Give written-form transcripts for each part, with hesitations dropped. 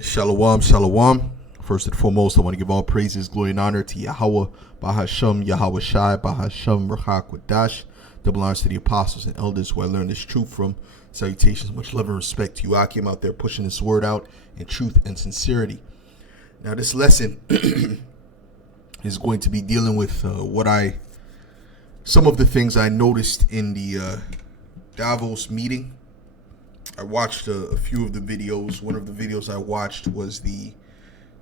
Shalom, shalom. First and foremost, I want to give all praises, glory, and honor to Yahweh, Bahasham, Yahweh Shai, Bahasham, Rachak, Wadash. Double honors to the apostles and elders who I learned this truth from. Salutations, much love and respect to you. I came out there pushing this word out in truth and sincerity. Now, this lesson is going to be dealing with some of the things I noticed in the Davos meeting. I watched a few of the videos. One of the videos I watched was the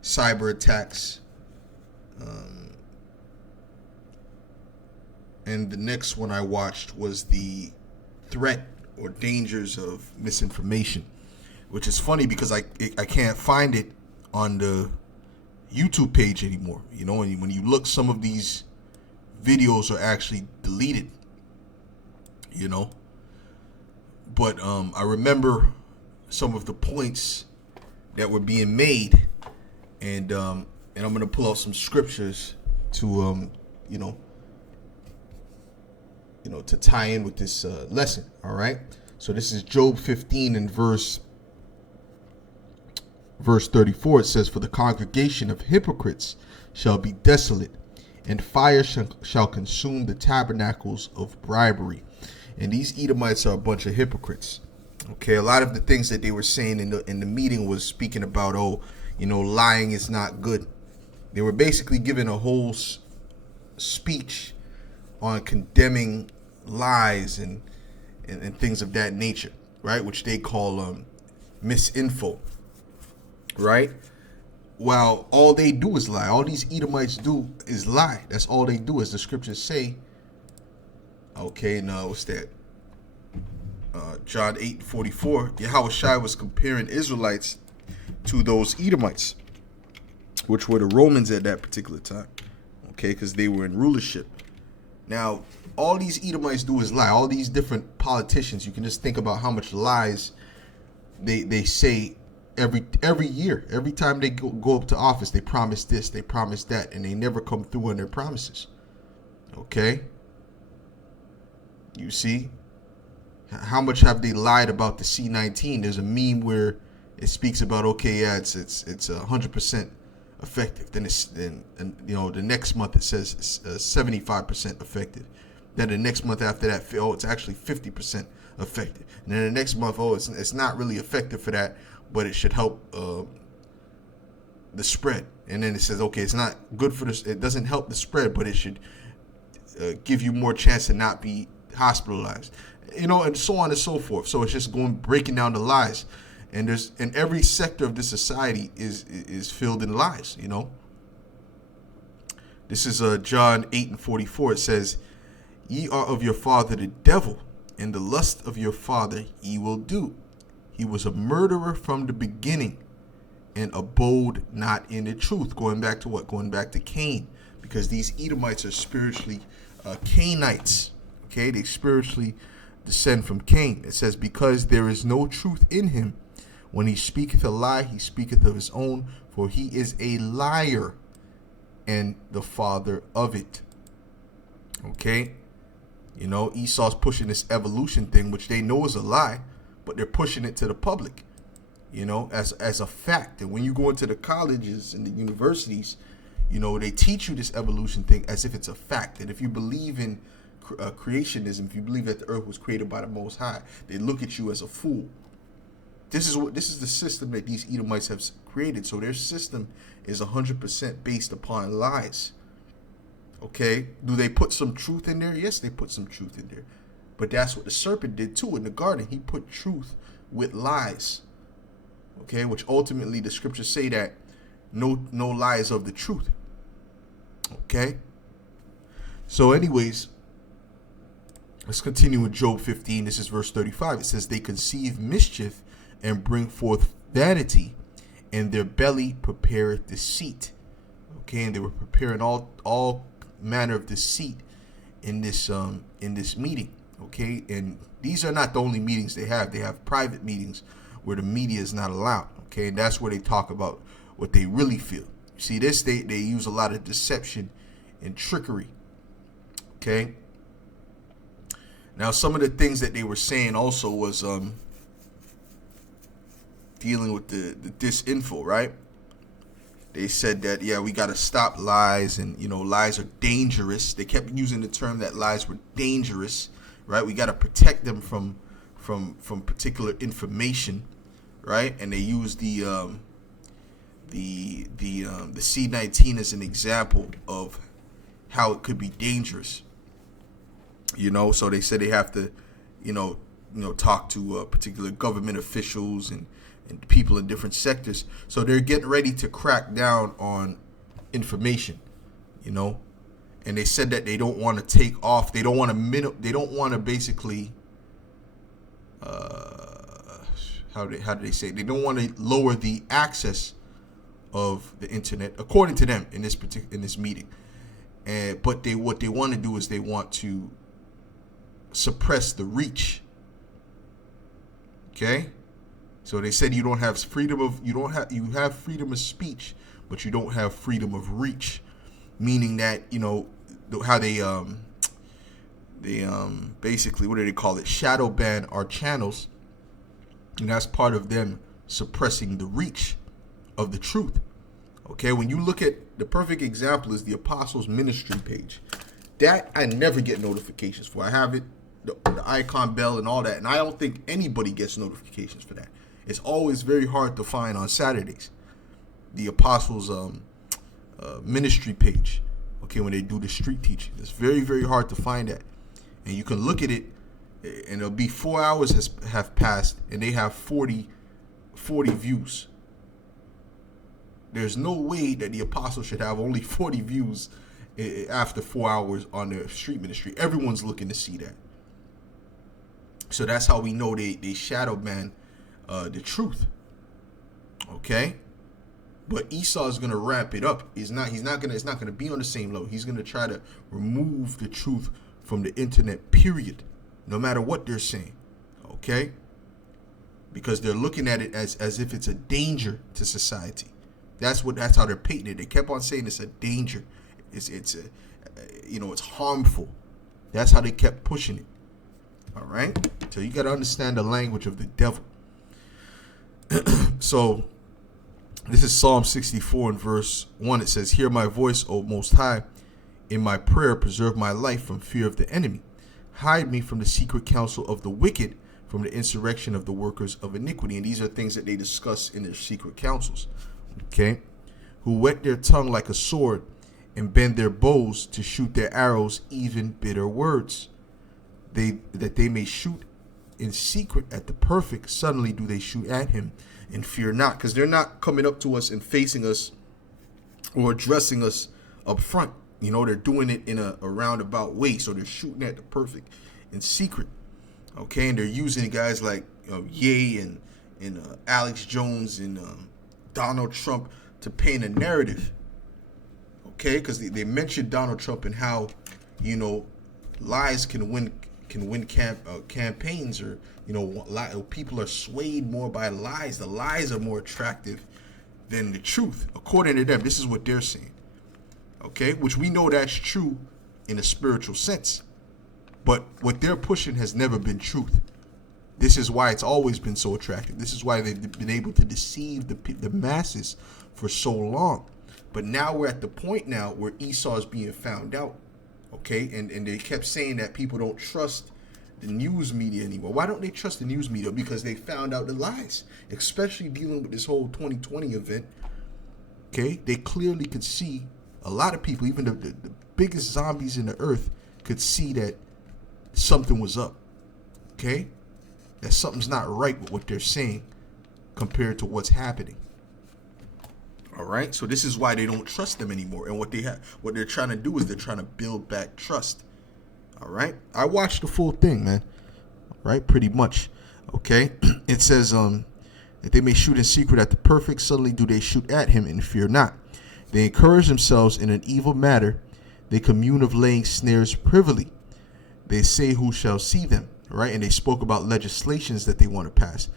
cyber attacks. And the next one I watched was the threat or dangers of misinformation, which is funny because I can't find it on the YouTube page anymore. You know, and when you look, some of these videos are actually deleted, you know. But I remember some of the points that were being made, and I'm going to pull out some scriptures to to tie in with this lesson. All right. So this is Job 15 and verse 34. It says, "For the congregation of hypocrites shall be desolate, and fire shall consume the tabernacles of bribery." And these Edomites are a bunch of hypocrites. Okay, a lot of the things that they were saying in the meeting was speaking about, lying is not good. They were basically giving a whole speech on condemning lies and things of that nature, right? Which they call misinfo, right? While all they do is lie. All these Edomites do is lie. That's all they do, as the scriptures say. Okay, now what's that? John 8:44. Yahweh Shai was comparing Israelites to those Edomites, which were the Romans at that particular time. Okay, because they were in rulership. Now, all these Edomites do is lie. All these different politicians, you can just think about how much lies they say every year. Every time they go up to office, they promise this, they promise that, and they never come through on their promises. Okay? You see? How much have they lied about the C-19? There's a meme where it speaks about, it's 100% effective. Then the next month it says 75% effective. Then the next month after that, it's actually 50% effective. And then the next month, it's not really effective for that, but it should help the spread. And then it says, it's not good for this. It doesn't help the spread, but it should give you more chance to not be hospitalized, and so on and so forth. So it's just breaking down the lies, and every sector of this society is filled in lies. This is John 8:44. It says, "Ye are of your father the devil, and the lust of your father ye will do. He was a murderer from the beginning, and abode not in the truth." Going back to what? Going back to Cain, because these Edomites are spiritually Cainites. Okay, they spiritually descend from Cain. It says, "Because there is no truth in him. When he speaketh a lie, he speaketh of his own, for he is a liar and the father of it." Okay, Esau's pushing this evolution thing, which they know is a lie, but they're pushing it to the public, as a fact. And when you go into the colleges and the universities, they teach you this evolution thing as if it's a fact. And if you believe in creationism, if you believe that the earth was created by the Most High, they look at you as a fool. This is the system that these Edomites have created. So their system is 100% based upon lies. Okay, do they put some truth in there? Yes, they put some truth in there, but that's what the serpent did too in the garden. He put truth with lies. Okay, which ultimately the scriptures say that no lie is of the truth. Okay, so anyways, let's continue with Job 15. This is verse 35. It says, "They conceive mischief and bring forth vanity, and their belly prepareth deceit." Okay, and they were preparing all manner of deceit in this meeting. Okay, and these are not the only meetings they have. They have private meetings where the media is not allowed. Okay, and that's where they talk about what they really feel. You see, they use a lot of deception and trickery. Okay. Now, some of the things that they were saying also was dealing with the disinfo, right? They said that, yeah, we got to stop lies, and, lies are dangerous. They kept using the term that lies were dangerous, right? We got to protect them from particular information, right? And they used the C-19 as an example of how it could be dangerous. So they said they have to, talk to particular government officials and people in different sectors. So they're getting ready to crack down on information, and they said that they don't want to take off. They don't want to basically, how do they say it? They don't want to lower the access of the internet, according to them in this meeting. But what they want to do is they want to suppress the reach. Okay? So they said you have freedom of speech, but you don't have freedom of reach, meaning that, how they basically, what do they call it? Shadow ban our channels, and that's part of them suppressing the reach of the truth. Okay, when you look at, the perfect example is the Apostles Ministry page. That I never get notifications for. I have it, the icon bell and all that, and I don't think anybody gets notifications for that. It's always very hard to find on Saturdays. The Apostles Ministry page. Okay, when they do the street teaching, it's very, very hard to find that. And you can look at it, and it'll be 4 hours have passed, and they have 40 views. There's no way that the Apostles should have only 40 views after 4 hours on their street ministry. Everyone's looking to see that. So that's how we know they shadow ban the truth. Okay? But Esau is gonna ramp it up. It's not gonna be on the same level. He's gonna try to remove the truth from the internet, period. No matter what they're saying. Okay? Because they're looking at it as if it's a danger to society. That's how they're painting it. They kept on saying it's a danger. It's harmful. That's how they kept pushing it. All right? So you got to understand the language of the devil. So this is Psalm 64 and verse 1. It says, "Hear my voice, O Most High. In my prayer, preserve my life from fear of the enemy. Hide me from the secret counsel of the wicked, from the insurrection of the workers of iniquity." And these are things that they discuss in their secret councils. Okay? "Who whet their tongue like a sword and bend their bows to shoot their arrows, even bitter words. That they may shoot in secret at the perfect. Suddenly do they shoot at him and fear not." Because they're not coming up to us and facing us or addressing us up front. They're doing it in a roundabout way. So they're shooting at the perfect in secret. Okay? And they're using guys like Ye and Alex Jones and Donald Trump to paint a narrative. Okay? Because they mentioned Donald Trump and how, lies can win campaigns, or people are swayed more by lies. The lies are more attractive than the truth, according to them. This is what they're saying. Okay, which we know that's true in a spiritual sense, but what they're pushing has never been truth. This is why it's always been so attractive. This is why they've been able to deceive the masses for so long. But now we're at the point now where Esau is being found out. Okay, and they kept saying that people don't trust the news media anymore. Why don't they trust the news media? Because they found out the lies, especially dealing with this whole 2020 event. Okay, they clearly could see, a lot of people, even the biggest zombies in the earth, could see that something was up. Okay, that something's not right with what they're saying compared to what's happening. All right, so this is why they don't trust them anymore. And what they're trying to do is they're trying to build back trust. All right, I watched the full thing, man. All right, pretty much. Okay, it says that they may shoot in secret at the perfect. Suddenly do they shoot at him and fear not. They encourage themselves in an evil matter. They commune of laying snares privily. They say, who shall see them? All right, and they spoke about legislations that they want to pass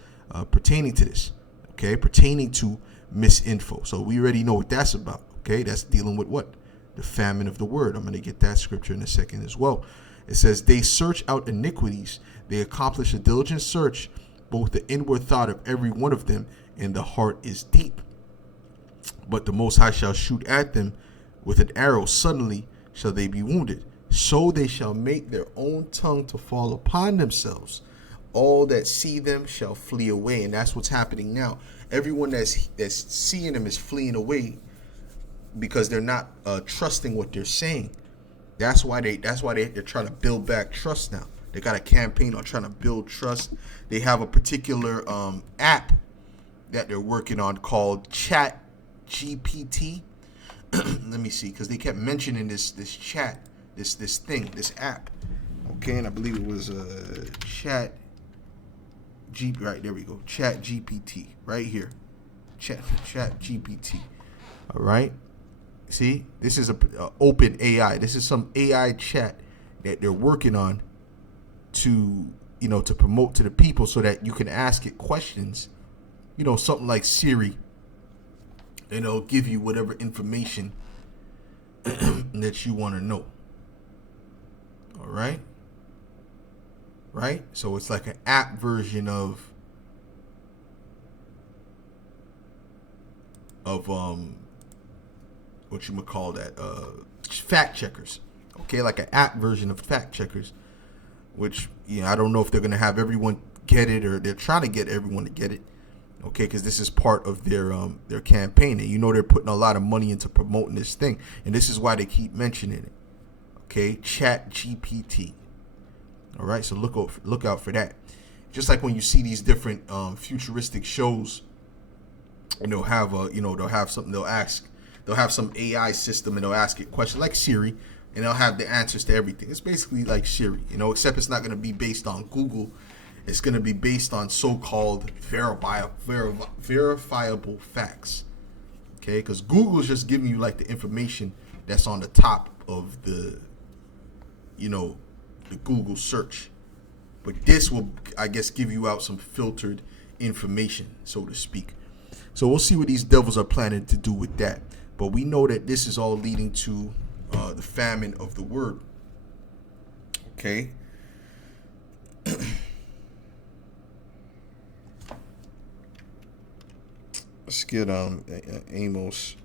pertaining to this. Okay, pertaining to misinfo. So we already know what that's about. Okay, that's dealing with what? The famine of the word. I'm going to get that scripture in a second as well. It says, they search out iniquities. They accomplish a diligent search, both the inward thought of every one of them, and the heart is deep. But the Most High shall shoot at them with an arrow. Suddenly shall they be wounded. So they shall make their own tongue to fall upon themselves. All that see them shall flee away. And that's what's happening now. Everyone that's seeing them is fleeing away because they're not trusting what they're saying. That's why they're trying to build back trust now. They got a campaign on trying to build trust. They have a particular app that they're working on called Chat GPT. Let me see, because they kept mentioning this chat, this app. Okay, and I believe it was Chat right there we go. Chat GPT right here. Chat GPT. All right. See, this is a open AI. This is some AI chat that they're working on to promote to the people so that you can ask it questions. Something like Siri, and it'll give you whatever information that you want to know. All right. Right? So it's like an app version of what you would call that, fact checkers. Okay, like an app version of fact checkers, which I don't know if they're gonna have everyone get it, or they're trying to get everyone to get it. Okay, because this is part of their campaign, and they're putting a lot of money into promoting this thing, and this is why they keep mentioning it. Okay, Chat GPT. All right, so look out for that. Just like when you see these different futuristic shows, and they'll have something they'll have some AI system, and they'll ask it questions like Siri, and they'll have the answers to everything. It's basically like Siri, except it's not going to be based on Google. It's going to be based on so-called verifiable facts. Okay, because Google is just giving you like the information that's on the top of the Google search. But this will, I guess, give you out some filtered information, so to speak. So we'll see what these devils are planning to do with that. But we know that this is all leading to the famine of the word. Okay. Let's get Amos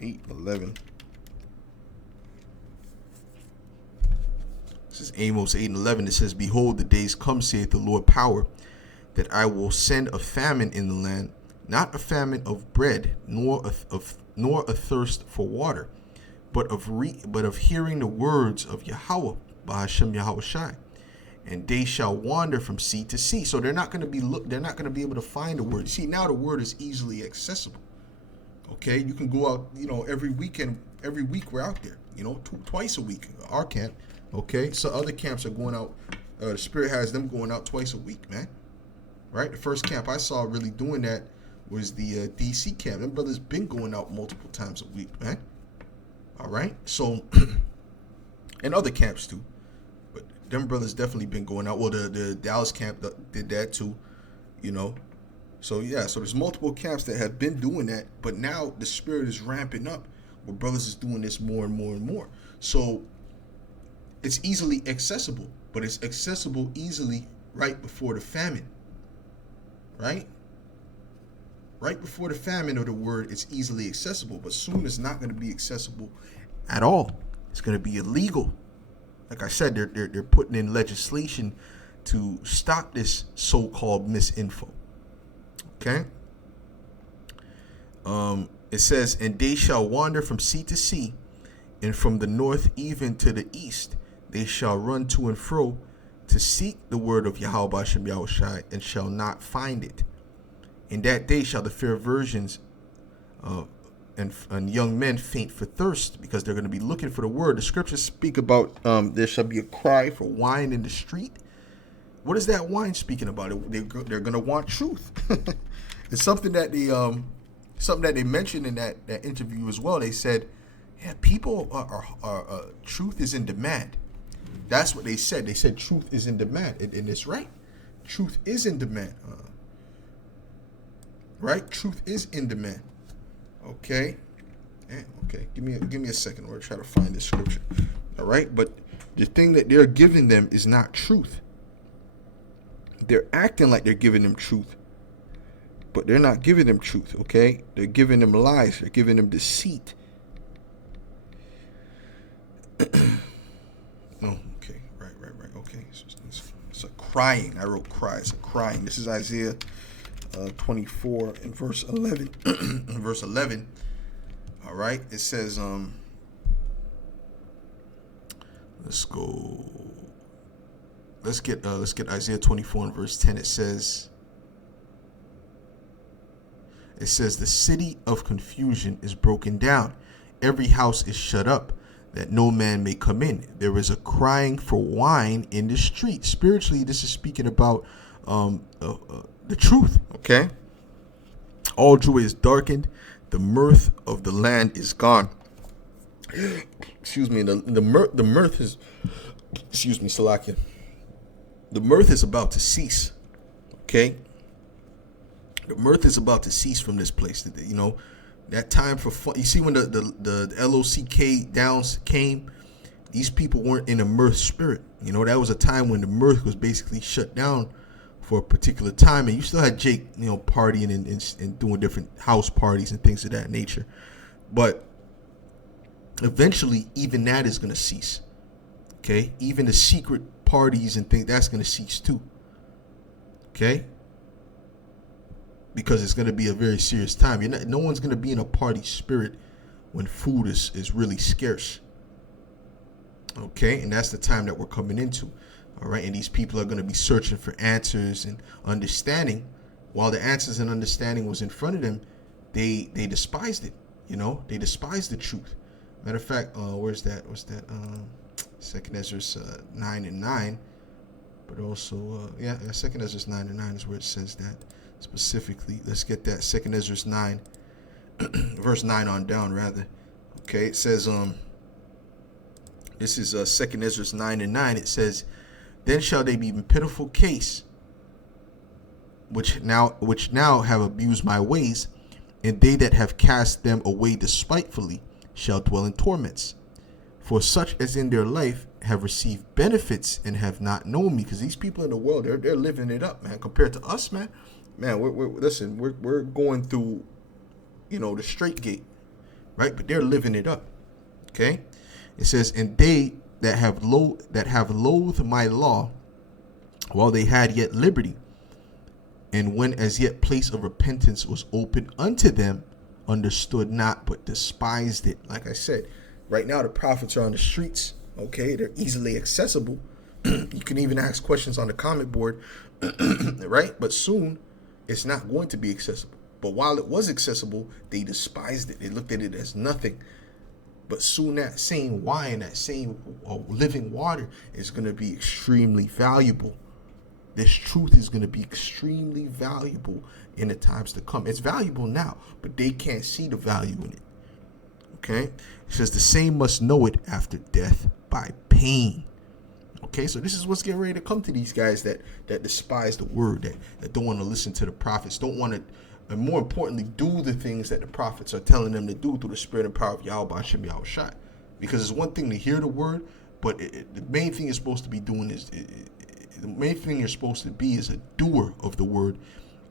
8:11. This is Amos 8:11. It says, "Behold, the days come, saith the Lord power, that I will send a famine in the land, not a famine of bread, nor a thirst for water, but of hearing the words of Yahweh, Bahashem Yahweh Shai. And they shall wander from sea to sea." So they're not going to be able to find the word. See, now the word is easily accessible. Okay, you can go out, every week we're out there, twice a week. Our camp, okay. So other camps are going out. The Spirit has them going out twice a week, man. Right. The first camp I saw really doing that was the DC camp. Them brothers been going out multiple times a week, man. All right. So, and other camps too. Them brothers definitely been going out. Well, the Dallas camp did that too, So yeah, so there's multiple camps that have been doing that, but now the Spirit is ramping up, where brothers is doing this more and more and more. So it's easily accessible, but it's accessible easily right before the famine. Right? Right before the famine of the word, it's easily accessible, but soon it's not going to be accessible at all. It's going to be illegal. Like I said, they're putting in legislation to stop this so-called misinfo. Okay? It says, "And they shall wander from sea to sea, and from the north even to the east. They shall run to and fro to seek the word of Yahweh Bashem Yahweh Shai, and shall not find it. In that day shall the fair virgins and young men faint for thirst, because they're going to be looking for the word." The scriptures speak about there shall be a cry for wine in the street. What is that wine speaking about? They're going to want truth. It's something that they mentioned in that interview as well. They said, yeah, people are truth is in demand. That's what they said. They said truth is in demand, and it's right. Truth is in demand. Right? Truth is in demand. Okay. Okay. Give me a second. We'll try to find this scripture. All right. But the thing that they're giving them is not truth. They're acting like they're giving them truth, but they're not giving them truth, okay? They're giving them lies. They're giving them deceit. Oh, okay. Right. Okay. It's a crying. I wrote cry. It's a crying. This is Isaiah 24 and verse 11. Verse 11. All right. It says, let's go. Let's get Isaiah 24 and verse 10. It says, the city of confusion is broken down. Every house is shut up, that no man may come in. There is a crying for wine in the street. Spiritually, this is speaking about the truth. Okay. All joy is darkened. The mirth of the land is gone. Excuse me. The mirth is. Excuse me, Salakia. The mirth is about to cease. Okay. The mirth is about to cease from this place. You know, that time for fun. You see, when the LOCK downs came, these people weren't in a mirth spirit. You know, that was a time when the mirth was basically shut down for a particular time, and you still had Jake, you know, partying and doing different house parties and things of that nature. But eventually, even that is going to cease. Okay, even the secret parties and things, that's going to cease too. Okay. Because it's going to be a very serious time. No one's going to be in a party spirit when food is really scarce. Okay, and that's the time that we're coming into. All right, and these people are going to be searching for answers and understanding. While the answers and understanding was in front of them, they despised it. You know, they despised the truth. Matter of fact, where's that? Second Ezra 9:9. But also, Second Ezra 9:9 is where it says that. Specifically, let's get that. Second Ezra 9, verse 9 on down, rather. Okay, it says, this is Second Ezra 9:9. It says, then shall they be in pitiful case, which now have abused my ways, and they that have cast them away despitefully shall dwell in torments. For such as in their life have received benefits and have not known me. Because these people in the world, they're living it up, man, compared to us, man. Man, we're going through, you know, the straight gate, right? But they're living it up. Okay, it says, and they that have loathed my law, while they had yet liberty, and when as yet place of repentance was open unto them, understood not, but despised it. Like I said, right now the prophets are on the streets. Okay, they're easily accessible. You can even ask questions on the comment board, right? But soon, it's not going to be accessible. But while it was accessible, they despised it. They looked at it as nothing. But soon that same wine, that same living water is going to be extremely valuable. This truth is going to be extremely valuable in the times to come. It's valuable now, but they can't see the value in it. Okay? It says the same must know it after death by pain. Okay, so this is what's getting ready to come to these guys that despise the word, that don't want to listen to the prophets, don't want to, and more importantly, do the things that the prophets are telling them to do through the spirit and power of Yahweh Hashem Yahushua. Because it's one thing to hear the word, but the main thing you're supposed to be doing is, the main thing you're supposed to be is a doer of the word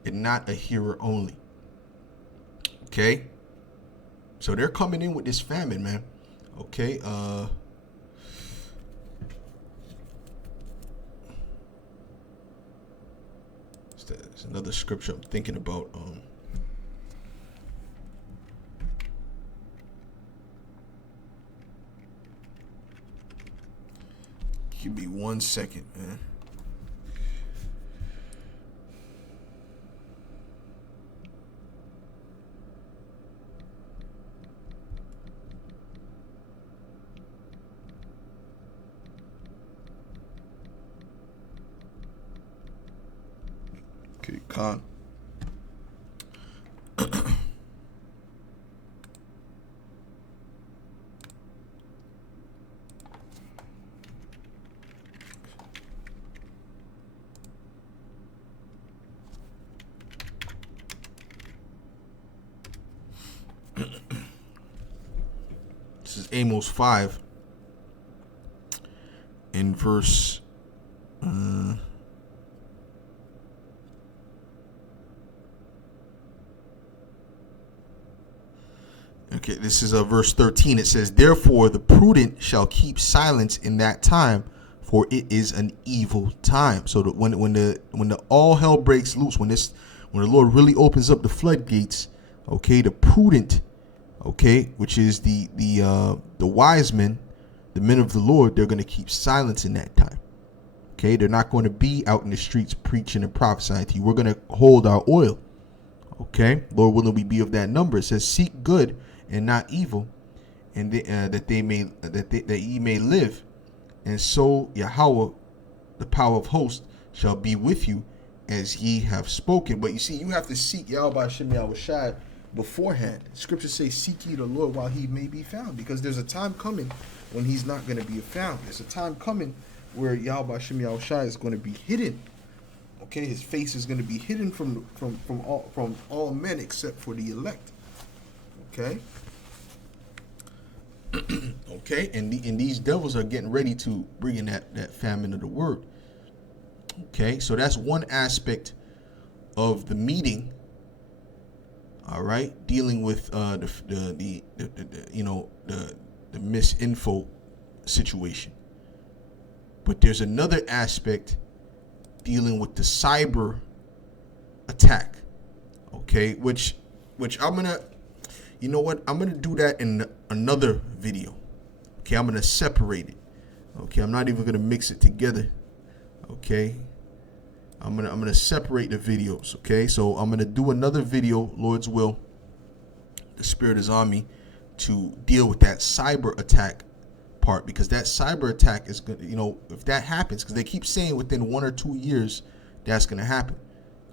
and not a hearer only. Okay? So they're coming in with this famine, man. Okay, there's another scripture I'm thinking about. Give me 1 second, man. Okay, Khan. This is Amos 5 in verse Okay, this is verse 13. It says, therefore the prudent shall keep silence in that time, for it is an evil time. So that when the all hell breaks loose, when the Lord really opens up the floodgates, okay, the prudent, okay, which is the wise men, the men of the Lord, they're going to keep silence in that time. Okay, they're not going to be out in the streets preaching and prophesying to you. We're going to hold our oil. Okay, Lord willing, we be of that number. It says, seek good and not evil, and that ye may live. And so Yahweh, the power of hosts, shall be with you as ye have spoken. But you see, you have to seek Yahweh Shem Yahushai beforehand. Scripture says, seek ye the Lord while he may be found, because there's a time coming when he's not going to be found. There's a time coming where Yahweh Shem Yahushai is going to be hidden. Okay, his face is going to be hidden from all men except for the elect. Okay. Okay, and these devils are getting ready to bring in that famine of the word. Okay, so that's one aspect of the meeting. All right, dealing with the misinfo situation. But there's another aspect dealing with the cyber attack. Okay, which I'm gonna, you know what? I'm gonna do that in another video. Okay, I'm gonna separate it. Okay, I'm not even gonna mix it together. Okay, I'm gonna separate the videos. Okay, so I'm gonna do another video, Lord's will. The Spirit is on me to deal with that cyber attack part, because that cyber attack is gonna, if that happens, because they keep saying within 1 or 2 years that's gonna happen.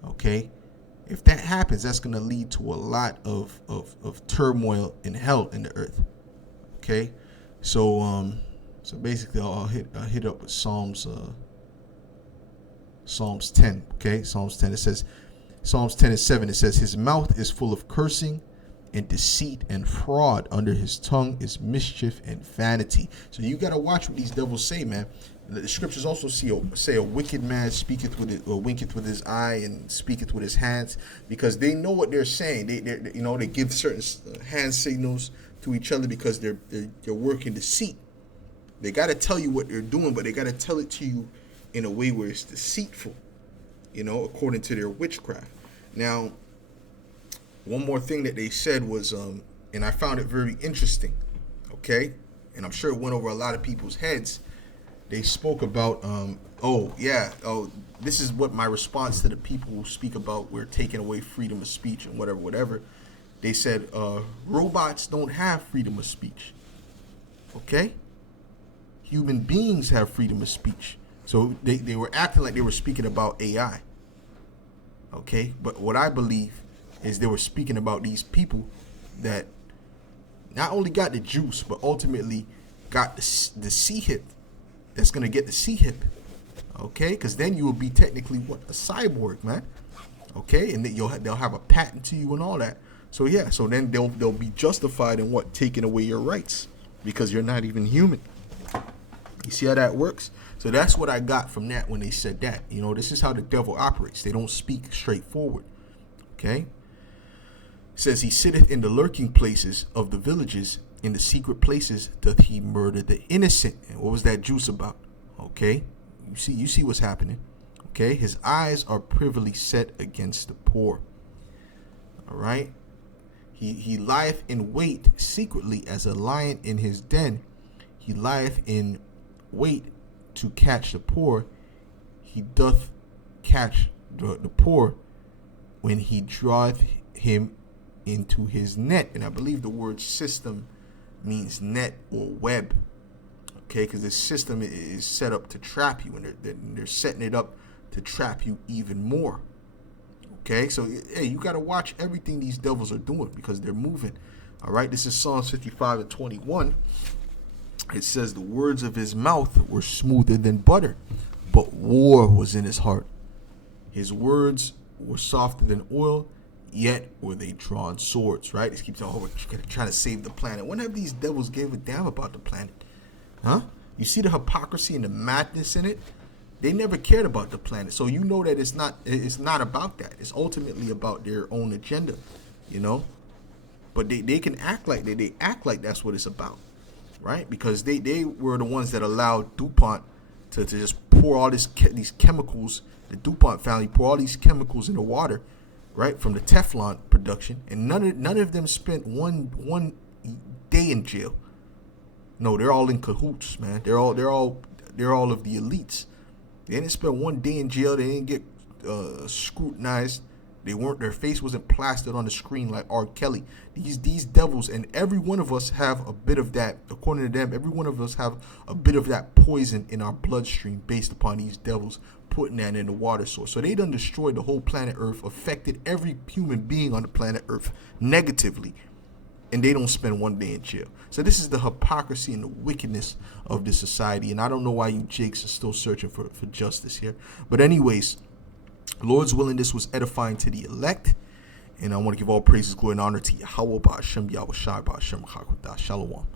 Okay, if that happens, that's gonna lead to a lot of turmoil and hell in the earth. Okay, so basically I'll hit up with Psalms 10. Okay, Psalms 10. It says, Psalms 10:7. It says, his mouth is full of cursing and deceit and fraud. Under his tongue is mischief and vanity. So you got to watch what these devils say, man. The scriptures also say a wicked man speaketh with it, or winketh with his eye and speaketh with his hands, because they know what they're saying. They give certain hand signals to each other because they're working deceit. They got to tell you what they're doing, but they got to tell it to you in a way where it's deceitful, according to their witchcraft. Now, one more thing that they said was, and I found it very interesting, okay? And I'm sure it went over a lot of people's heads. They spoke about, this is what my response to the people who speak about we're taking away freedom of speech and whatever. They said, robots don't have freedom of speech, okay? Human beings have freedom of speech. So they were acting like they were speaking about AI, okay? But what I believe is they were speaking about these people that not only got the juice, but ultimately got the C-hip. That's going to get the C-hip, okay? Because then you will be technically a cyborg, man, okay? And then they'll have a patent to you and all that. So yeah, so then they'll be justified in taking away your rights, because you're not even human. You see how that works? So that's what I got from that when they said that. This is how the devil operates. They don't speak straightforward, okay? It says, he sitteth in the lurking places of the villages, in the secret places doth he murder the innocent. And what was that juice about? Okay, you see what's happening. Okay, his eyes are privily set against the poor. All right, he lieth in wait secretly as a lion in his den. He lieth in wait to catch the poor. He doth catch the poor when he draweth him into his net. And I believe the word system means net or web, okay, because the system is set up to trap you, and they're setting it up to trap you even more. Okay, so hey, you got to watch everything these devils are doing, because they're moving. All right, this is Psalms 55:21. It says, the words of his mouth were smoother than butter, but war was in his heart. His words were softer than oil, yet were they drawn swords. Right? It keeps we're trying to save the planet. When have these devils gave a damn about the planet? Huh? You see the hypocrisy and the madness in it? They never cared about the planet. So you know that it's not about that. It's ultimately about their own agenda, But they can act like they act like that's what it's about, right? Because they were the ones that allowed DuPont to just pour all these chemicals. The DuPont family pour all these chemicals in the water, right, from the Teflon production, and none of them spent one day in jail. No, they're all in cahoots, man. They're all of the elites. They didn't spend one day in jail. They didn't get scrutinized. Their face wasn't plastered on the screen like R. Kelly. These devils, and every one of us have a bit of that. According to them, every one of us have a bit of that poison in our bloodstream based upon these devils putting that in the water source. So they done destroyed the whole planet Earth, affected every human being on the planet Earth negatively, and they don't spend one day in jail. So this is the hypocrisy and the wickedness of this society, and I don't know why you jakes are still searching for justice here. But anyways, Lord's willing, this was edifying to the elect, and I want to give all praises, glory, and honor to Yahweh Ba'ashem, Yahweh Shai Ba'ashem, Shalom.